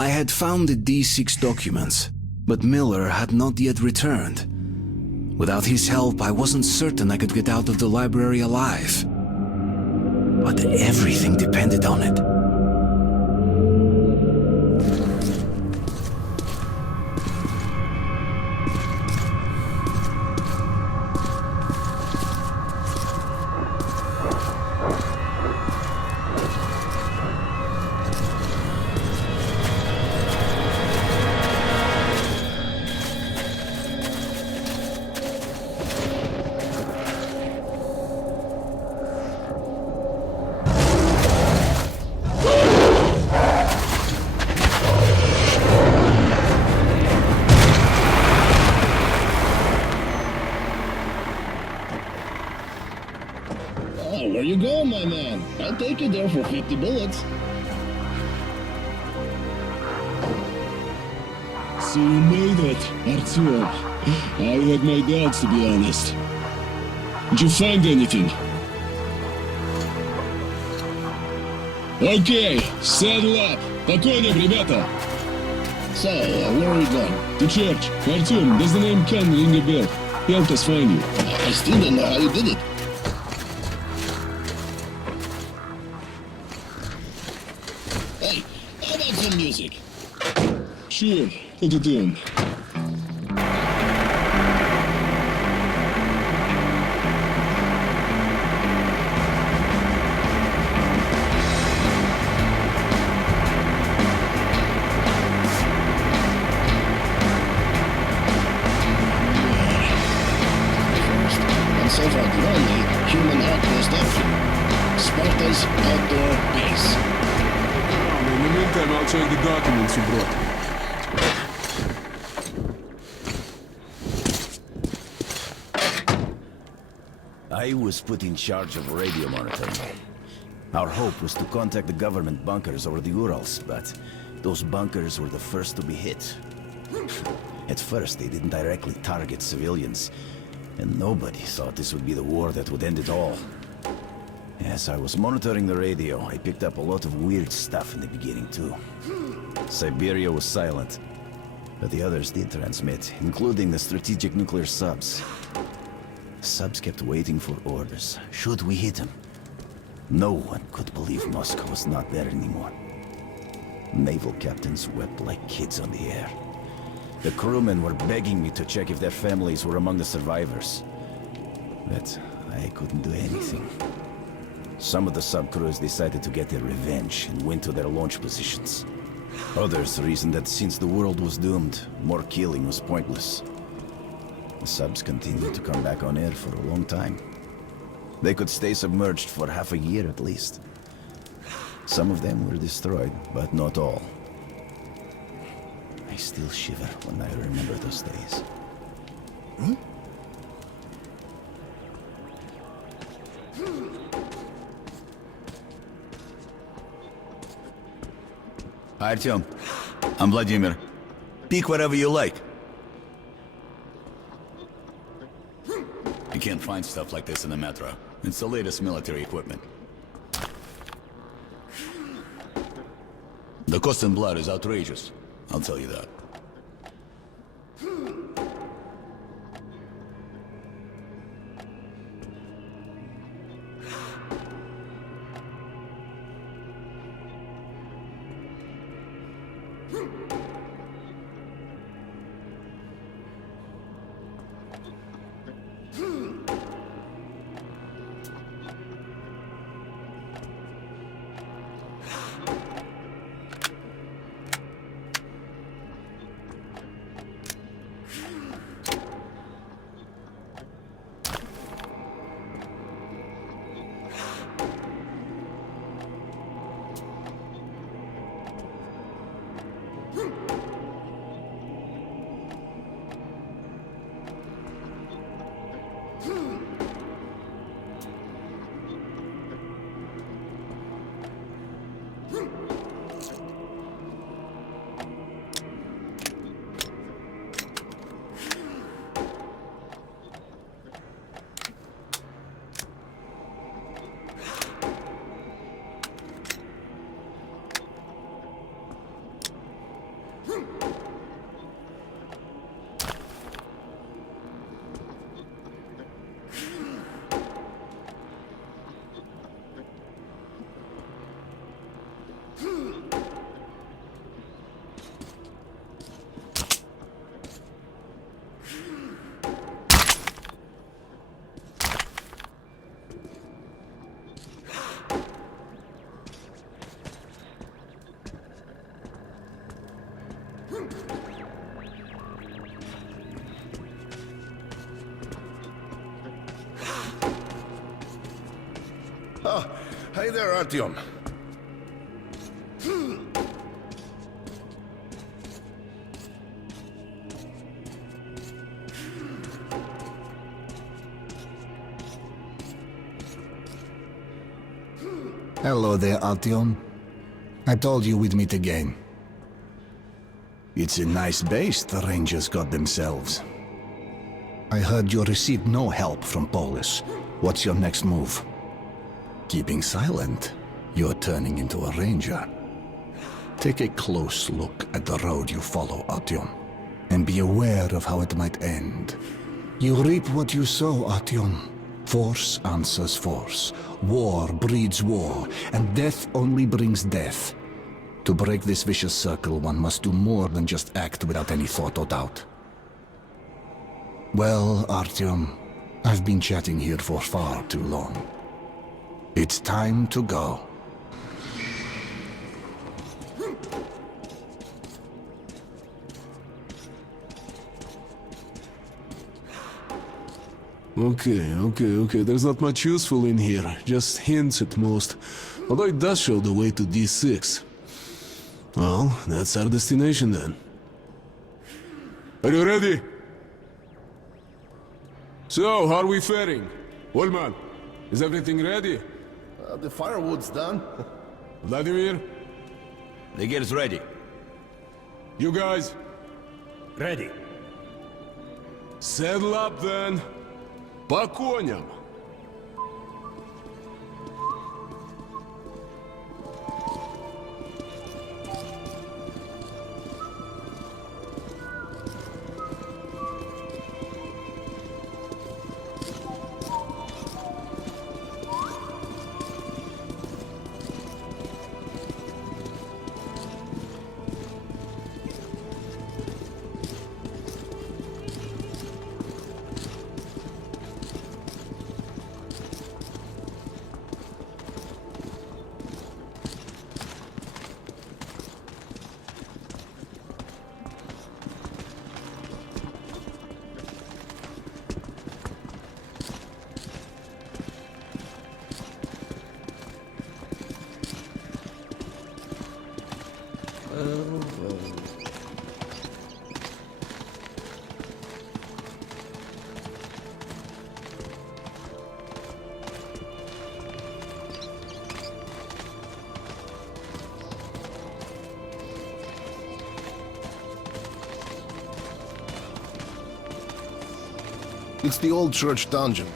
I had found the D6 documents, but Miller had not yet returned. Without his help, I wasn't certain I could get out of the library alive. But everything depended on it. Where you going, my man? I'll take you there for 50 bullets. So you made it, Artyom. I had my doubts, to be honest. Did you find anything? Okay, saddle up. По коням, ребята. So, where are we going? To church. Artyom, does the name Ken ring a bell? He helped us find you. I still don't know how you did it. Hey, how about some music? Sure, put it in. So far the only human outpost option. Sparta's outdoor base. In the meantime, I'll check the documents you brought. I was put in charge of radio monitoring. Our hope was to contact the government bunkers over the Urals, but those bunkers were the first to be hit. At first, they didn't directly target civilians, and nobody thought this would be the war that would end it all. As I was monitoring the radio, I picked up a lot of weird stuff in the beginning, too. Siberia was silent, but the others did transmit, including the strategic nuclear subs. Subs kept waiting for orders. Should we hit them? No one could believe Moscow was not there anymore. Naval captains wept like kids on the air. The crewmen were begging me to check if their families were among the survivors. But I couldn't do anything. Some of the subcrews decided to get their revenge and went to their launch positions. Others reasoned that since the world was doomed, more killing was pointless. The subs continued to come back on air for a long time. They could stay submerged for half a year at least. Some of them were destroyed, but not all. I still shiver when I remember those days. Artyom, I'm Vladimir. Pick whatever you like. You can't find stuff like this in the metro. It's the latest military equipment. The cost in blood is outrageous, I'll tell you that. Hi there, Artyom. Hello there, Artyom. I told you we'd meet again. It's a nice base the Rangers got themselves. I heard you received no help from Polis. What's your next move? Keeping silent, you're turning into a Ranger. Take a close look at the road you follow, Artyom, and be aware of how it might end. You reap what you sow, Artyom. Force answers force. War breeds war, and death only brings death. To break this vicious circle, one must do more than just act without any thought or doubt. Well, Artyom, I've been chatting here for far too long. It's time to go. Okay. There's not much useful in here. Just hints at most. Although it does show the way to D6. Well, that's our destination then. Are you ready? So, how are we faring? Wallman, is everything ready? The firewood's done. Vladimir? The gear's ready. You guys? Ready. Saddle up then. По коням. It's the old church dungeon.